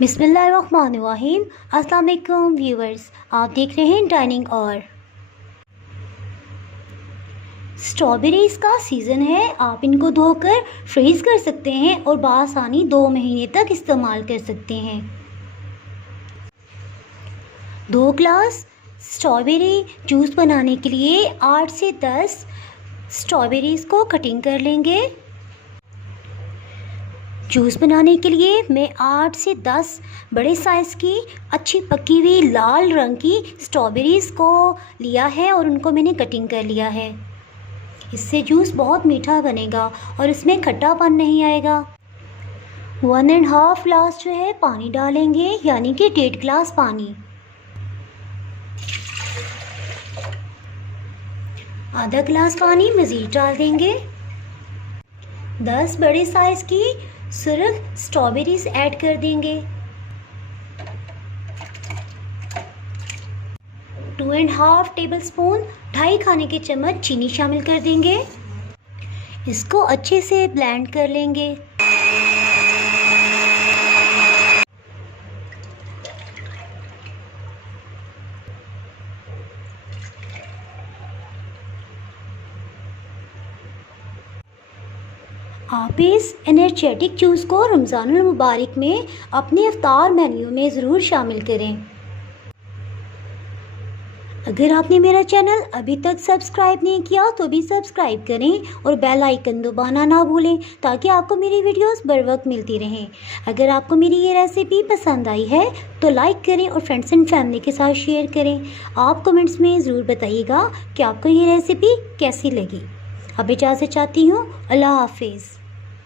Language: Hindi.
बिस्मिल्लाहिर्रहमानिर्रहीम। अस्सलाम वालेकुम व्यूवर्स, आप देख रहे हैं डाइनिंग और। स्ट्रॉबेरीज़ का सीज़न है, आप इनको धोकर फ्रीज़ कर सकते हैं और बआसानी 2 महीने तक इस्तेमाल कर सकते हैं। 2 ग्लास स्ट्रॉबेरी जूस बनाने के लिए 8 से 10 स्ट्रॉबेरीज़ को कटिंग कर लेंगे। जूस बनाने के लिए मैं 8 से 10 बड़े साइज़ की अच्छी पकी हुई लाल रंग की स्ट्रॉबेरीज़ को लिया है और उनको मैंने कटिंग कर लिया है। इससे जूस बहुत मीठा बनेगा और इसमें खट्टापन नहीं आएगा। 1.5 ग्लास जो है पानी डालेंगे, यानी कि 1.5 ग्लास पानी। आधा ग्लास पानी मज़ीद डाल देंगे। 10 बड़े साइज़ की सुरख स्ट्रॉबेरीज ऐड कर देंगे। 2.5 टेबलस्पून 2.5 खाने के चम्मच चीनी शामिल कर देंगे। इसको अच्छे से ब्लेंड कर लेंगे। आप इस एनर्जेटिक जूस को रमज़ानुल मुबारक में अपने इफ्तार मेन्यू में ज़रूर शामिल करें। अगर आपने मेरा चैनल अभी तक सब्सक्राइब नहीं किया तो भी सब्सक्राइब करें और बेल आइकन दबाना ना भूलें, ताकि आपको मेरी वीडियोस बर वक्त मिलती रहें। अगर आपको मेरी ये रेसिपी पसंद आई है तो लाइक करें और फ्रेंड्स एंड फैमिली के साथ शेयर करें। आप कमेंट्स में ज़रूर बताइएगा कि आपको ये रेसिपी कैसी लगी। अब इजाज़त चाहती हूँ। अल्लाह हाफिज़।